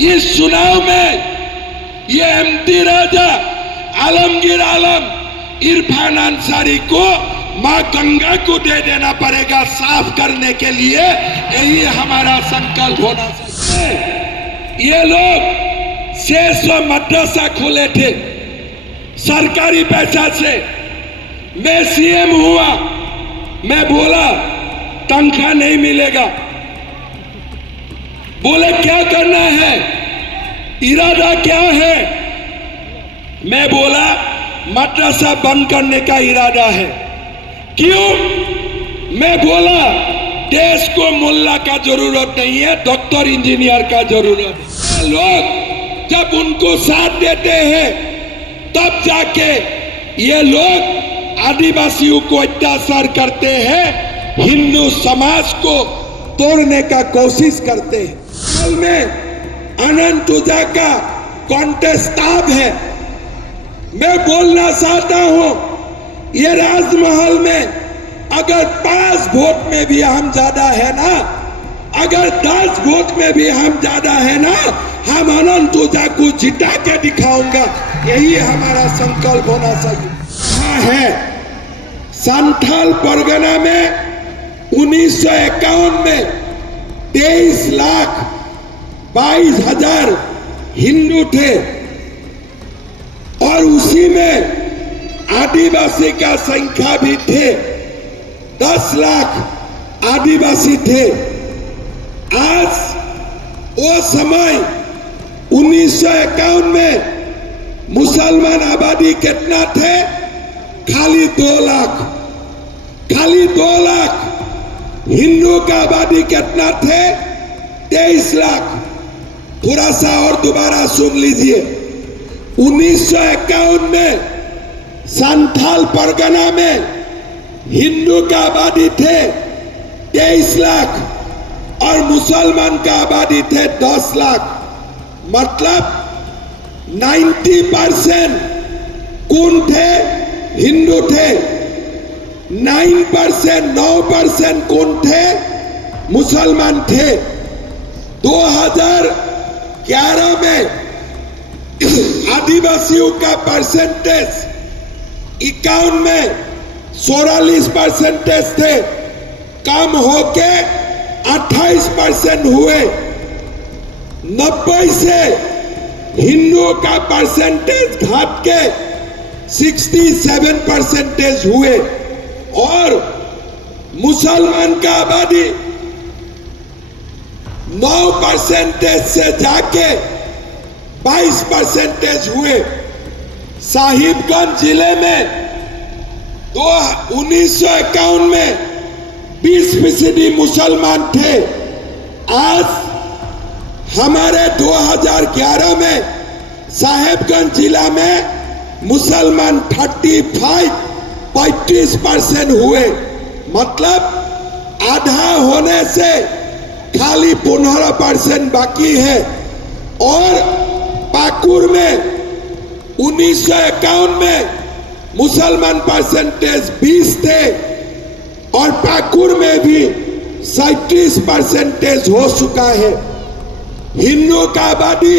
इस चुनाव में ये एमटी राजा आलमगीर आलम इरफान अंसारी को मां गंगा को दे देना पड़ेगा साफ करने के लिए। यही हमारा संकल्प होना चाहिए। ये लोग 600 मदरसा खोले थे सरकारी पैसा से। मैं सीएम हुआ, मैं बोला तनख्वाह नहीं मिलेगा। बोले क्या करना है, इरादा क्या है? मैं बोला मदरसा बंद करने का इरादा है। क्यों? मैं बोला देश को मुल्ला का जरूरत नहीं है, डॉक्टर इंजीनियर का जरूरत है। लोग जब उनको साथ देते हैं तब जाके ये लोग आदिवासियों को अत्याचार करते हैं, हिंदू समाज को तोड़ने का कोशिश करते हैं। में अनंत ऊर्जा का कॉन्टेस्ट अब है। मैं बोलना चाहता हूं, ये राजमहल में अगर 5 वोट में भी हम ज्यादा है ना, अगर 10 वोट में भी हम ज्यादा है ना, हम अनंत ऊर्जा को जिता के दिखाऊंगा। यही हमारा संकल्प होना चाहिए। हाँ है संथाल परगना में 1951 में 23,22,000 हिंदू थे और उसी में आदिवासी का संख्या भी थे। 10 लाख आदिवासी थे। आज वो समय 1951 में मुसलमान आबादी कितना थे? खाली 2 लाख। खाली 2 लाख। हिंदू का आबादी कितना थे? 23 लाख। थोड़ा सा और दोबारा सुन लीजिए। 1951 में संथाल परगना में हिंदू का आबादी थे 23 लाख और मुसलमान का आबादी थे 10 लाख। मतलब 90% कौन थे? हिंदू थे। 9% कौन थे? मुसलमान थे। 2011 में आदिवासियों का परसेंटेज 51 में 44% थे, कम होके 28% हुए। 90 से हिंदुओं का परसेंटेज घट के 67% हुए और मुसलमान का आबादी 9% से जाके 22% हुए। साहिबगंज जिले में 1951 में 20% मुसलमान थे। आज हमारे 2011 में साहिबगंज जिला में मुसलमान 35% हुए। मतलब आधा होने से खाली 15% बाकी है। और पाकुर में 1951 में मुसलमान परसेंटेज 20 थे और पाकुर में भी 37% हो चुका है। हिंदू का आबादी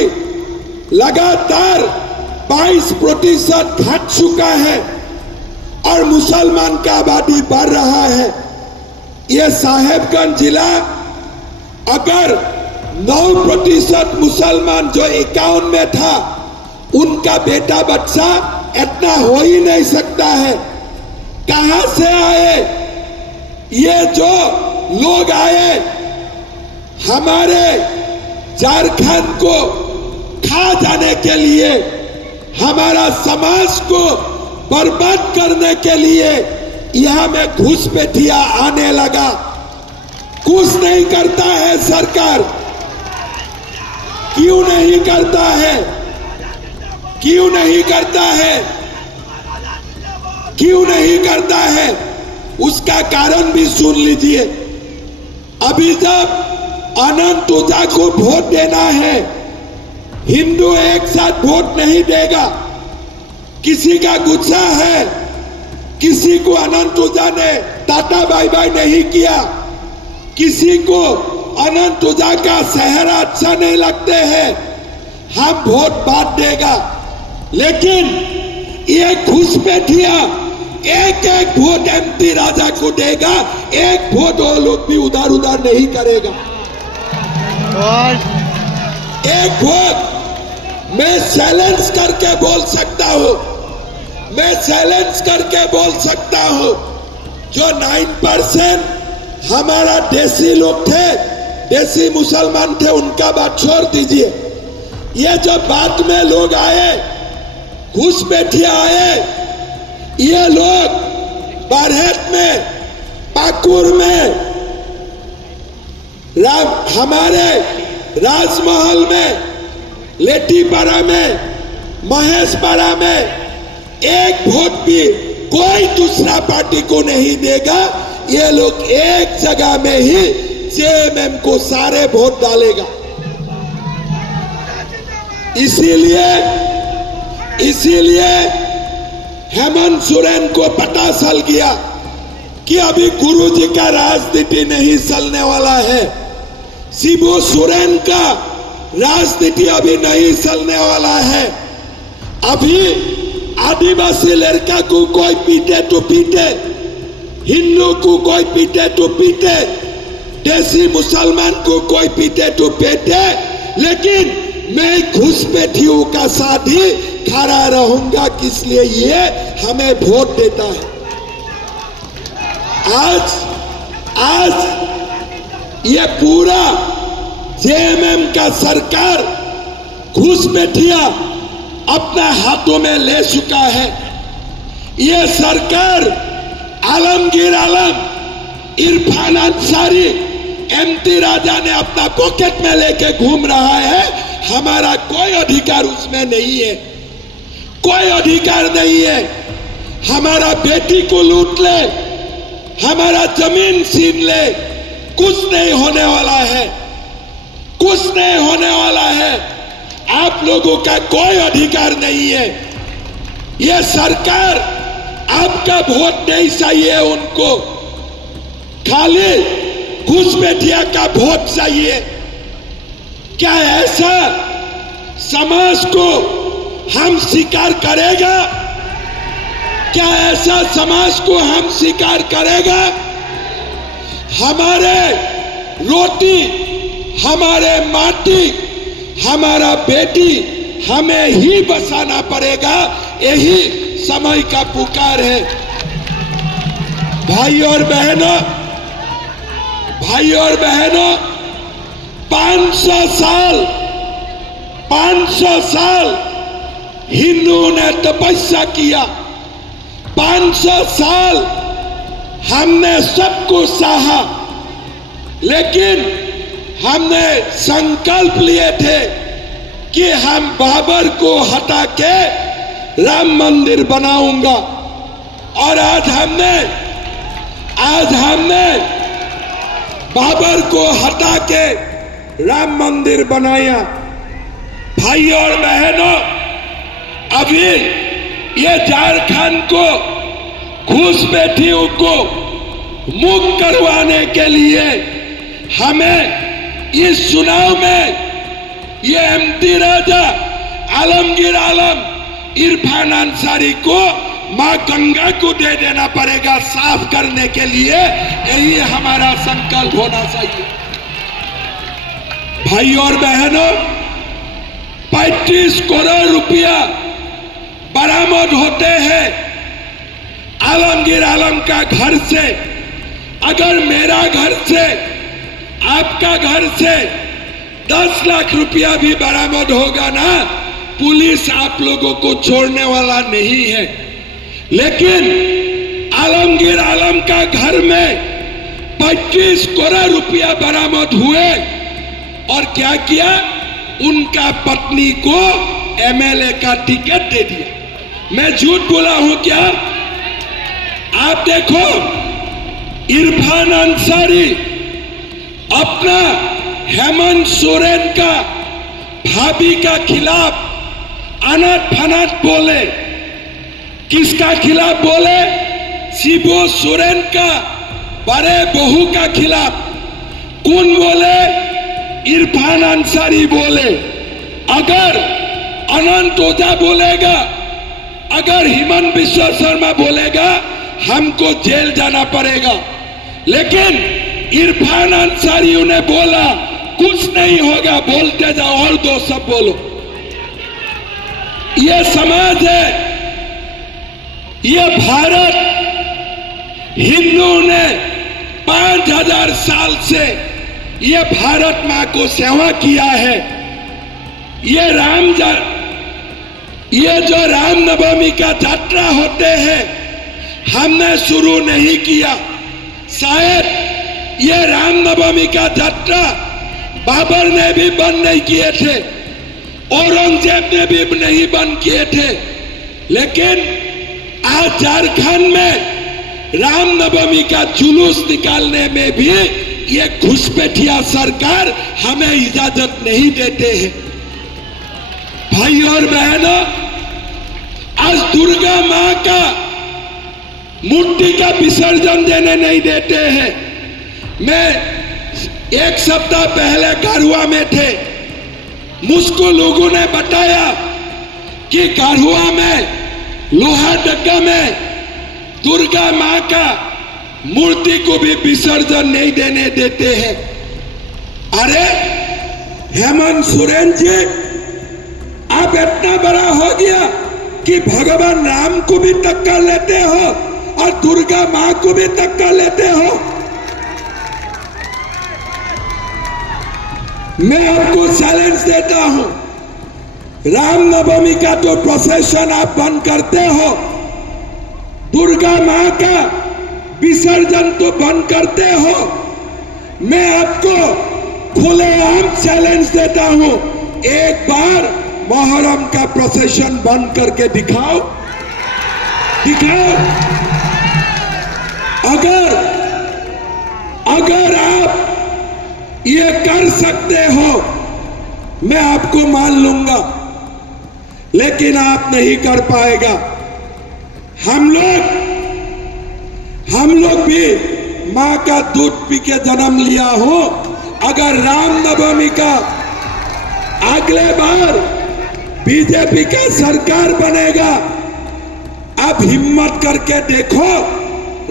लगातार 22% घट चुका है और मुसलमान का आबादी बढ़ रहा है। यह साहेबगंज जिला अगर 9% मुसलमान जो 51 में था उनका बेटा बच्चा इतना हो ही नहीं सकता है। कहां से आए ये जो लोग आए? हमारे झारखंड को खा जाने के लिए, हमारा समाज को बर्बाद करने के लिए यहां में घुसपैठिया आने लगा। कुछ नहीं करता है सरकार। क्यों नहीं करता है? क्यों नहीं करता है? क्यों नहीं करता है? उसका कारण भी सुन लीजिए। अभी जब अनंत ऊर्जा को वोट देना है, हिंदू एक साथ वोट नहीं देगा। किसी का गुस्सा है, किसी को अनंत ऊर्जा ने टाटा बाय बाय नहीं किया, किसी को अनंत ऊर्जा का चेहरा अच्छा नहीं लगते हैं, हम वोट बांट देगा, लेकिन ये घुसपैठिया एक एक वोट एमटी राजा को देगा, एक वोट वो लोग भी उधार उधार नहीं करेगा। एक वोट मैं साइलेंस करके बोल सकता हूं, मैं साइलेंस करके बोल सकता हूं। जो 9% हमारा देसी लोग थे, देसी मुसलमान थे, उनका बात छोड़ दीजिए। ये जब बाद में लोग आए, घुसपैठिया आए, ये लोग बारहट में, पाकुर में, हमारे राजमहल में, लेटीपाड़ा में, महेशपाड़ा में एक वोट भी कोई दूसरा पार्टी को नहीं देगा। ये लोग एक जगह में ही जेएमएम को सारे वोट डालेगा। इसीलिए हेमंत सोरेन को पता चल गया कि अभी गुरुजी का राजनीति नहीं चलने वाला है, शिबू सोरेन का राजनीति अभी नहीं चलने वाला है। अभी आदिवासी लड़का को कोई पीटे तो पीटे, हिंदू को कोई पीटे तो पीटे, देसी मुसलमान को कोई पीटे तो पीटे, लेकिन मैं घुसपैठियों का साथ ही खड़ा रहूंगा, किसलिए ये हमें वोट देता है। आज ये पूरा जेएमएम का सरकार घुसपैठिया अपना हाथों में ले चुका है। ये सरकार आलमगीर आलम, इरफान अंसारी, एमटी राजा ने अपना पॉकेट में लेके घूम रहा है। हमारा कोई अधिकार उसमें नहीं है, कोई अधिकार नहीं है। हमारा बेटी को लूट ले, हमारा जमीन छीन ले, कुछ नहीं होने वाला है, कुछ नहीं होने वाला है। आप लोगों का कोई अधिकार नहीं है। यह सरकार आपका वोट नहीं चाहिए, उनको खाली घुसपैठिया का वोट चाहिए। क्या ऐसा समाज को हम स्वीकार करेगा? क्या ऐसा समाज को हम स्वीकार करेगा? हमारे रोटी, हमारे माटी, हमारा बेटी हमें ही बचाना पड़ेगा। यही समय का पुकार है। भाई और बहनों, 500 साल हिंदुओं ने तपस्या किया, 500 साल हमने सबको सहा, लेकिन हमने संकल्प लिए थे कि हम बाबर को हटा के राम मंदिर बनाऊंगा, और आज हमने बाबर को हटा के राम मंदिर बनाया। भाई और बहनों, अभी ये झारखंड को घुसपैठियों को मुक्त करवाने के लिए हमें इस चुनाव में ये एमटी राजा, आलमगीर आलम, इरफान अंसारी को मां गंगा को दे देना पड़ेगा साफ करने के लिए। यही हमारा संकल्प होना चाहिए। भाई और बहनों, 35 करोड़ रुपया बरामद होते हैं आलमगीर आलम का घर से। अगर मेरा घर से, आपका घर से 10 लाख रुपया भी बरामद होगा ना, पुलिस आप लोगों को छोड़ने वाला नहीं है। लेकिन आलमगीर आलम का घर में 25 करोड़ रुपया बरामद हुए, और क्या किया? उनका पत्नी को एमएलए का टिकट दे दिया। मैं झूठ बोला हूं क्या? आप देखो, इरफान अंसारी अपना हेमंत सोरेन का भाभी का खिलाफ अनट फनट बोले। किसका खिलाफ बोले? शिबू सोरेन का बड़े बहू का खिलाफ। कौन बोले? इरफान अंसारी बोले। अगर अनंत ओझा बोलेगा, अगर हिमंत बिस्वा शर्मा बोलेगा, हमको जेल जाना पड़ेगा। लेकिन इरफान अंसारी उन्हें बोला कुछ नहीं होगा, बोलते जाओ और दो सब बोलो। ये समाज है, ये भारत हिंदू ने 5000 साल से ये भारत मां को सेवा किया है। ये जो रामनवमी का यात्रा होते हैं, हमने शुरू नहीं किया। शायद ये रामनवमी का यात्रा बाबर ने भी बंद नहीं किए थे, औरंगजेब ने भी नहीं बंद किए थे। लेकिन आज झारखंड में रामनवमी का जुलूस निकालने में भी ये घुसपैठिया सरकार हमें इजाजत नहीं देते हैं। भाई और बहनों, आज दुर्गा मां का मूर्ति का विसर्जन देने नहीं देते हैं। मैं एक सप्ताह पहले कारुआ में थे, मुझको लोगों ने बताया कि कारुआ में लोहारडग्गा में दुर्गा मां का मूर्ति को भी विसर्जन नहीं देने देते हैं। अरे हेमंत सोरेन जी, आप इतना बड़ा हो गया कि भगवान राम को भी टक्कर लेते हो और दुर्गा मां को भी टक्कर लेते हो। मैं आपको चैलेंज देता हूं, रामनवमी का तो प्रोसेशन आप बंद करते हो, दुर्गा मां का विसर्जन तो बंद करते हो। मैं आपको खुलेआम चैलेंज देता हूं, एक बार मोहर्रम का प्रोसेशन बंद करके दिखाओ। अगर आप ये कर सकते हो, मैं आपको मान लूंगा, लेकिन आप नहीं कर पाएगा। हम लोग भी मां का दूध पी के जन्म लिया हो। अगर रामनवमी का अगले बार बीजेपी का सरकार बनेगा, आप हिम्मत करके देखो,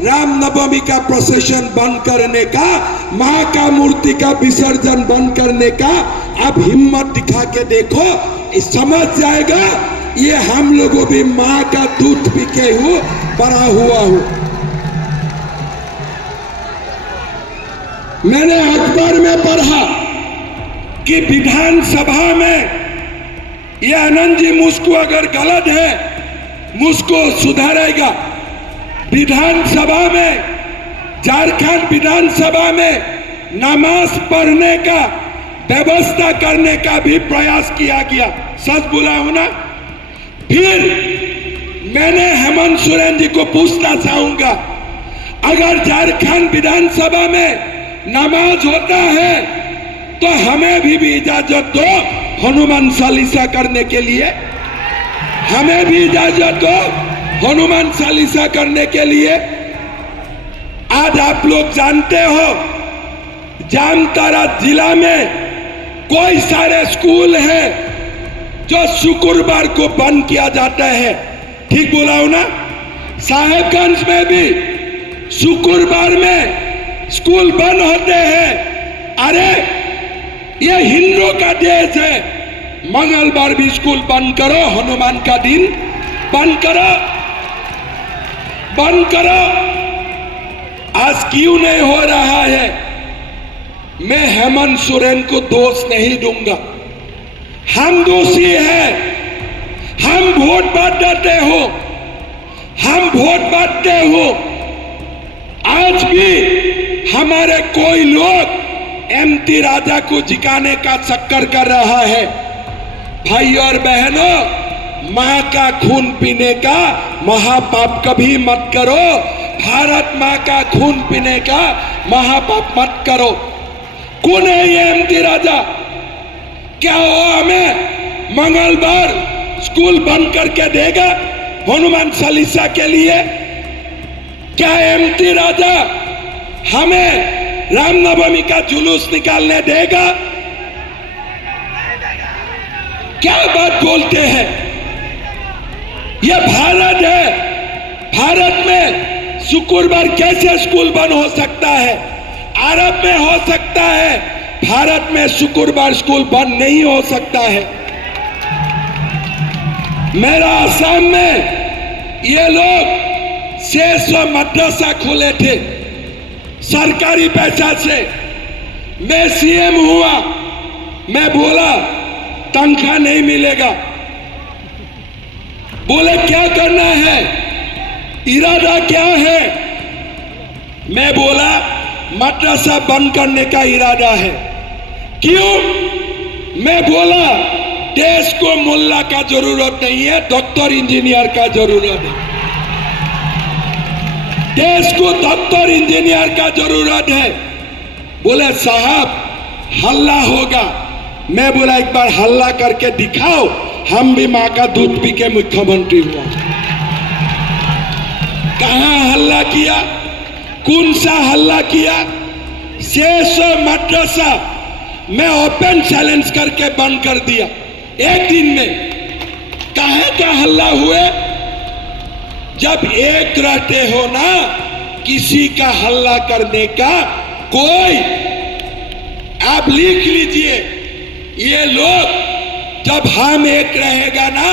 रामनवमी का प्रोसेशन बंद करने का, मां का मूर्ति का विसर्जन बंद करने का आप हिम्मत दिखा के देखो, समझ जाएगा ये हम लोगों भी मां का दूध पी के बड़ा हुआ हूं। मैंने अखबार में पढ़ा कि विधानसभा में ये आनंद जी मुझको अगर गलत है, मुझको सुधारेगा। विधानसभा में, झारखंड विधानसभा में नमाज पढ़ने का व्यवस्था करने का भी प्रयास किया गया। सच बोला हूं ना? फिर मैंने हेमंत सोरेन जी को पूछना चाहूंगा, अगर झारखंड विधानसभा में नमाज होता है तो हमें भी इजाजत दो हनुमान चालीसा करने के लिए। हमें भी इजाजत दो हनुमान चालीसा करने के लिए। आज आप लोग जानते हो, जामताड़ा जिला में कोई सारे स्कूल हैं जो शुक्रवार को बंद किया जाता है। ठीक बोला हूं ना? साहेबगंज में भी शुक्रवार में स्कूल बंद होते हैं। अरे ये हिंदू का देश है, मंगलवार भी स्कूल बंद करो, हनुमान का दिन बंद करो, बंद करो। आज क्यों नहीं हो रहा है? मैं हेमंत सोरेन को दोष नहीं दूंगा, हम दोषी हैं। हम वोट बांटते हो, हम वोट बांटते हो। आज भी हमारे कोई लोग एमटी राजा को जिकाने का चक्कर कर रहा है। भाई और बहनों, मां का खून पीने का महापाप कभी मत करो। भारत मां का खून पीने का महापाप मत करो। कौन है ये एमटी राजा? क्या वो हमें मंगलवार स्कूल बंद करके देगा हनुमान चालीसा के लिए? क्या एमटी राजा हमें रामनवमी का जुलूस निकालने देगा? क्या बात बोलते हैं? यह भारत है। भारत में शुक्रवार कैसे स्कूल बंद हो सकता है? अरब में हो सकता है, भारत में शुक्रवार स्कूल बंद नहीं हो सकता है। मेरा असम में ये लोग 600 मदरसा खोले थे सरकारी पैसा से। मैं सीएम हुआ, मैं बोला तनख्वाह नहीं मिलेगा। बोले क्या करना है, इरादा क्या है? मैं बोला मदरसा बंद करने का इरादा है। क्यों? मैं बोला देश को मुल्ला का जरूरत नहीं है, डॉक्टर इंजीनियर का जरूरत है। देश को डॉक्टर इंजीनियर का जरूरत है। बोले साहब हल्ला होगा। मैं बोला एक बार हल्ला करके दिखाओ, हम भी मां का दूध पी के मुख्यमंत्री हुआ। कहां हल्ला किया? कौन सा हल्ला किया? 600 मदरसा मैं ओपन चैलेंज करके बंद कर दिया एक दिन में। कहां का हल्ला हुए? जब एक रहते हो ना, किसी का हल्ला करने का कोई, आप लिख लीजिए, ये लोग जब हम एक रहेगा ना,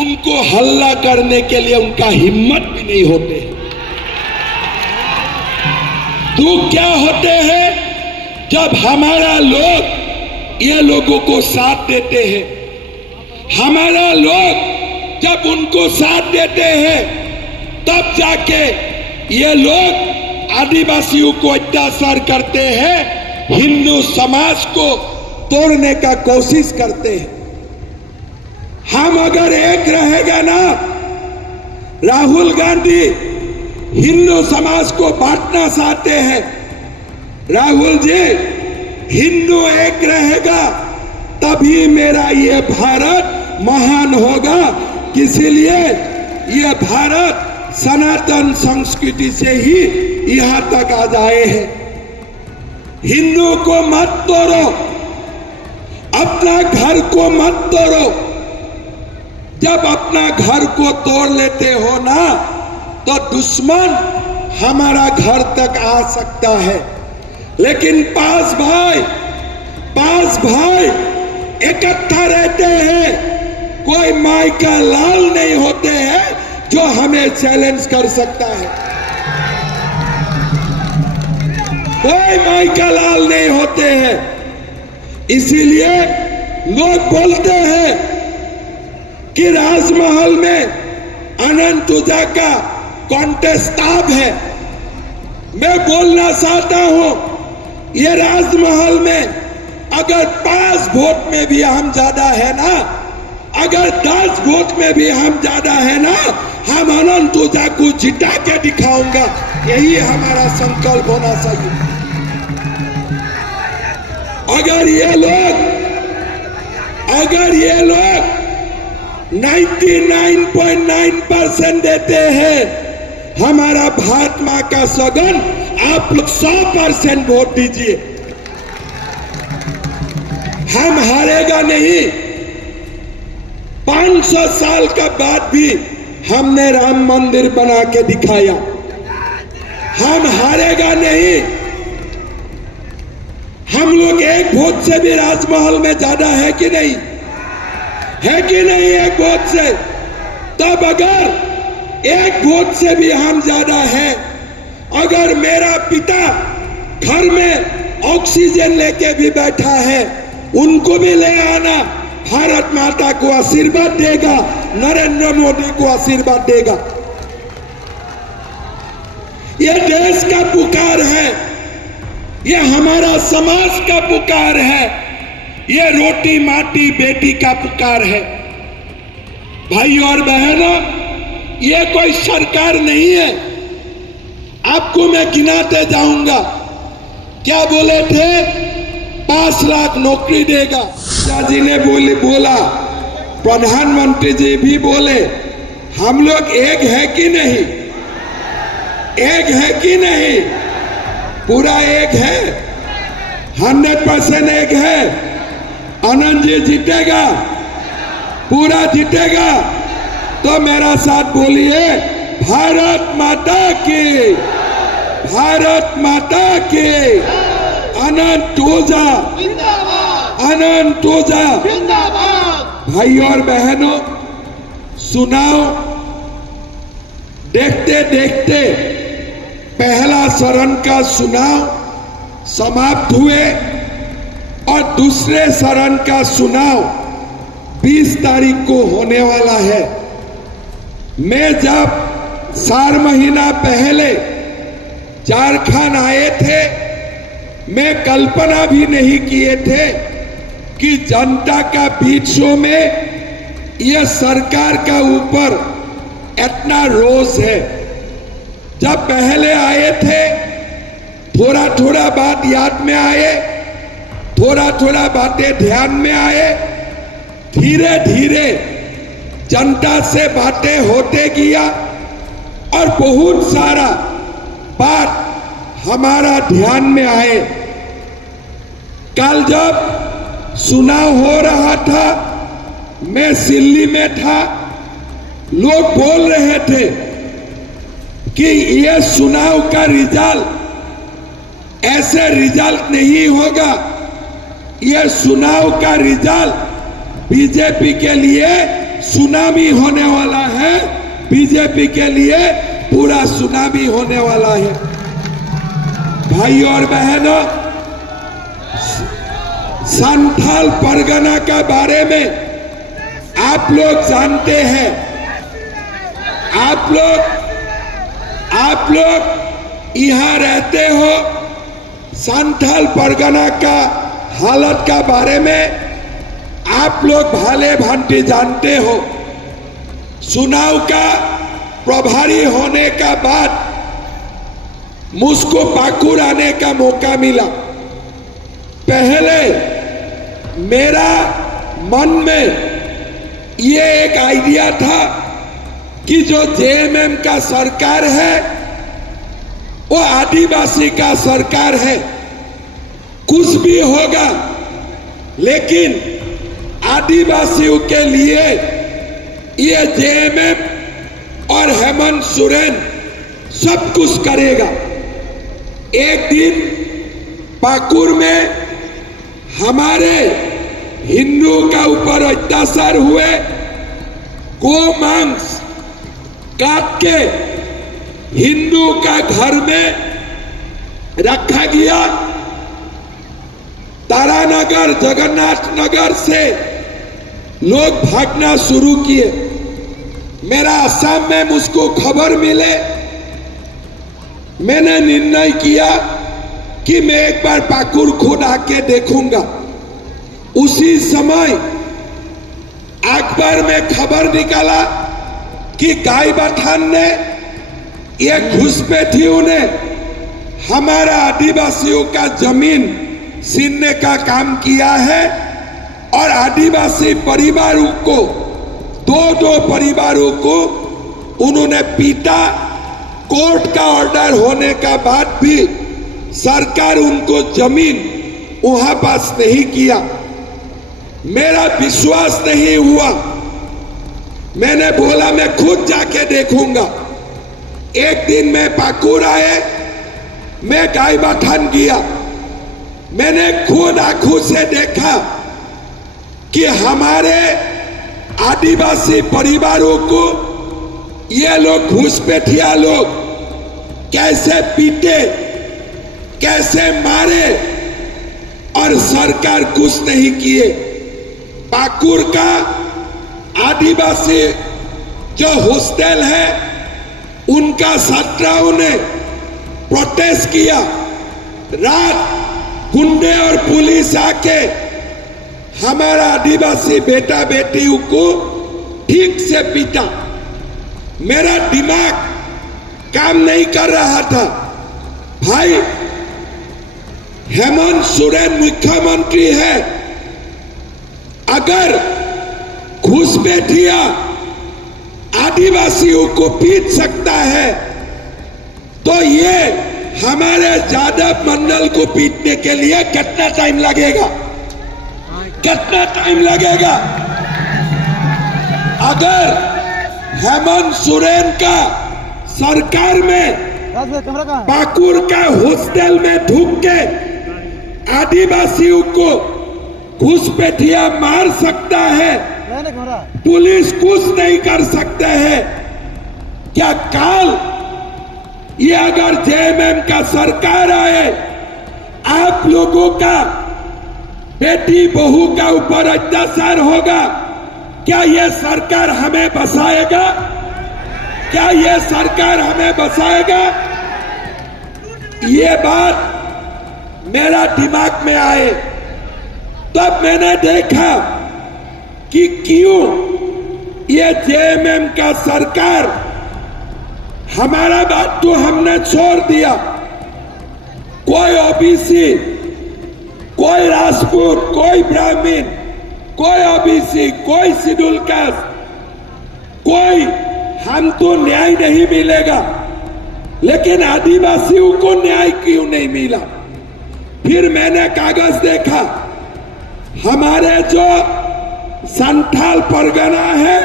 उनको हल्ला करने के लिए उनका हिम्मत भी नहीं होते। तो क्या होते हैं? जब हमारा लोग ये लोगों को साथ देते हैं, हमारा लोग जब उनको साथ देते हैं, तब जाके ये लोग आदिवासियों को अत्याचार करते हैं, हिंदू समाज को तोड़ने का कोशिश करते हैं। हम अगर एक रहेगा ना, राहुल गांधी हिंदू समाज को बांटना चाहते हैं। राहुल जी, हिंदू एक रहेगा तभी मेरा ये भारत महान होगा। इसीलिए ये भारत सनातन संस्कृति से ही यहां तक आ जाए हैं। हिंदू को मत तोड़ो, अपना घर को मत तोड़ो। जब अपना घर को तोड़ लेते हो ना, तो दुश्मन हमारा घर तक आ सकता है। लेकिन पांच भाई इकट्ठा रहते हैं, कोई माई का लाल नहीं होते हैं जो हमें चैलेंज कर सकता है। कोई माई का लाल नहीं होते हैं। इसीलिए लोग बोलते हैं कि राजमहल में अनंत ऊर्जा का कॉन्टेस्ट अब है। मैं बोलना चाहता हूं, ये राजमहल में अगर 5 वोट में भी हम ज्यादा है ना, अगर 10 वोट में भी हम ज्यादा है ना, हम अनंत ऊर्जा को जिता के दिखाऊंगा। यही हमारा संकल्प होना चाहिए। अगर ये लोग 99.9% देते हैं हमारा भारत मां का सगन, आप लोग 100% वोट दीजिए। हम हारेगा नहीं। 500 साल का बाद भी हमने राम मंदिर बना के दिखाया। हम हारेगा नहीं। हम लोग एक वोट से भी राजमहल में ज्यादा है कि नहीं? है कि नहीं? एक वोट से। तब अगर एक वोट से भी हम ज्यादा है, अगर मेरा पिता घर में ऑक्सीजन लेके भी बैठा है, उनको भी ले आना। भारत माता को आशीर्वाद देगा, नरेंद्र मोदी को आशीर्वाद देगा। ये देश का पुकार है, ये हमारा समाज का पुकार है, ये रोटी माटी बेटी का पुकार है। भाई और बहनों, ये कोई सरकार नहीं है। आपको मैं गिनाते जाऊंगा। क्या बोले थे? 5 लाख नौकरी देगा। जी ने बोला, प्रधानमंत्री जी भी बोले, हम लोग एक है कि नहीं? एक है कि नहीं? पूरा एक है, 100% एक है। आनंद जी जीतेगा, पूरा जीतेगा। तो मेरा साथ बोलिए, भारत माता की, भारत माता की, अनंत ऊर्जा, अनंत ऊर्जा। भाई और बहनों, चुनाव देखते देखते पहला चरण का चुनाव समाप्त हुए और दूसरे चरण का चुनाव 20 तारीख को होने वाला है। मैं जब 4 महीना पहले झारखंड आए थे, मैं कल्पना भी नहीं किए थे कि जनता का बीचों में यह सरकार का ऊपर इतना रोष है। जब पहले आए थे, थोड़ा थोड़ा बात याद में आए, थोड़ा थोड़ा बातें ध्यान में आए, धीरे धीरे जनता से बातें होते गया और बहुत सारा बात हमारा ध्यान में आए। कल जब चुनाव हो रहा था, मैं दिल्ली में था, लोग बोल रहे थे कि यह चुनाव का रिजल्ट ऐसे रिजल्ट नहीं होगा, यह चुनाव का रिजल्ट बीजेपी के लिए सुनामी होने वाला है, बीजेपी के लिए पूरा सुनामी होने वाला है। भाई और बहनों, संथाल परगना के बारे में आप लोग जानते हैं। आप लोग यहाँ रहते हो, संथाल परगना का हालत का बारे में आप लोग भले भांति जानते हो। चुनाव का प्रभारी होने का बाद मुझको पाकुड़ आने का मौका मिला। पहले मेरा मन में ये एक आइडिया था कि जो जेएमएम का सरकार है वो आदिवासी का सरकार है, कुछ भी होगा लेकिन आदिवासियों के लिए ये जेएमएम और हेमंत सोरेन सब कुछ करेगा। एक दिन पाकुड़ में हमारे हिंदू का ऊपर अत्याचार हुए, गो मांस काट के हिंदू का घर में रखा गया। तारानगर, जगन्नाथ नगर से लोग भागना शुरू किए। मेरा असम में मुझको खबर मिले, मैंने निर्णय किया कि मैं एक बार पाकुड़ खुद आके देखूंगा। उसी समय अखबार में खबर निकाला कि गायबाथान ने एक घुसपैठियों ने हमारा आदिवासियों का जमीन छीनने का काम किया है और आदिवासी परिवारों को, दो परिवारों को उन्होंने पीटा। कोर्ट का ऑर्डर होने का बाद भी सरकार उनको जमीन वहां पास नहीं किया। मेरा विश्वास नहीं हुआ, मैंने बोला मैं खुद जाके देखूंगा। एक दिन मैं पाकुड़ आए, मैं गायबाथान गया, मैंने खुद आंखों से देखा कि हमारे आदिवासी परिवारों को ये लोग घुसपैठिया लोग कैसे पीटे, कैसे मारे और सरकार कुछ नहीं किए। पाकुड़ का आदिवासी जो हॉस्टल है उनका छात्राओं ने प्रोटेस्ट किया। रात गुंडे और पुलिस आके हमारा आदिवासी बेटा बेटियों को ठीक से पीटा। मेरा दिमाग काम नहीं कर रहा था। भाई, हेमंत सोरेन मुख्यमंत्री है, अगर घुसपैठिया आदिवासियों को पीट सकता है तो ये हमारे यादव मंडल को पीटने के लिए कितना टाइम लगेगा, कितना टाइम लगेगा? अगर हेमंत सोरेन का सरकार में पाकुड़ का हॉस्टल में ढुक के आदिवासियों को घुसपैठिया मार सकता है, पुलिस कुछ नहीं कर सकता है, क्या काल ये अगर जेएमएम का सरकार आए, आप लोगों का बेटी बहू का ऊपर अत्याचार होगा, क्या ये सरकार हमें बचाएगा? क्या ये सरकार हमें बचाएगा? ये बात मेरा दिमाग में आए तब मैंने देखा कि क्यों ये जेएमएम का सरकार, हमारा बात तो हमने छोड़ दिया, कोई ओबीसी, कोई राजपूत, कोई ब्राह्मण, कोई ओबीसी, कोई शेड्यूल कास्ट, कोई हमको न्याय नहीं मिलेगा, लेकिन आदिवासियों को न्याय क्यों नहीं मिला? फिर मैंने कागज देखा, हमारे जो संथाल परगना है,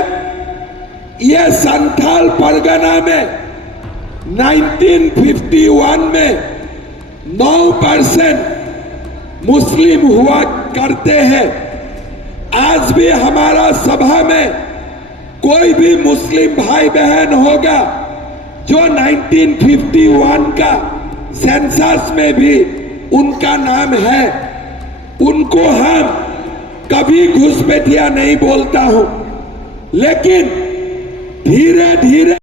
ये संथाल परगना में 1951 में 9% मुस्लिम हुआ करते हैं। आज भी हमारा सभा में कोई भी मुस्लिम भाई बहन होगा जो 1951 का सेंसस में भी उनका नाम है, उनको हम कभी घुसपैठिया नहीं बोलता हूं, लेकिन धीरे धीरे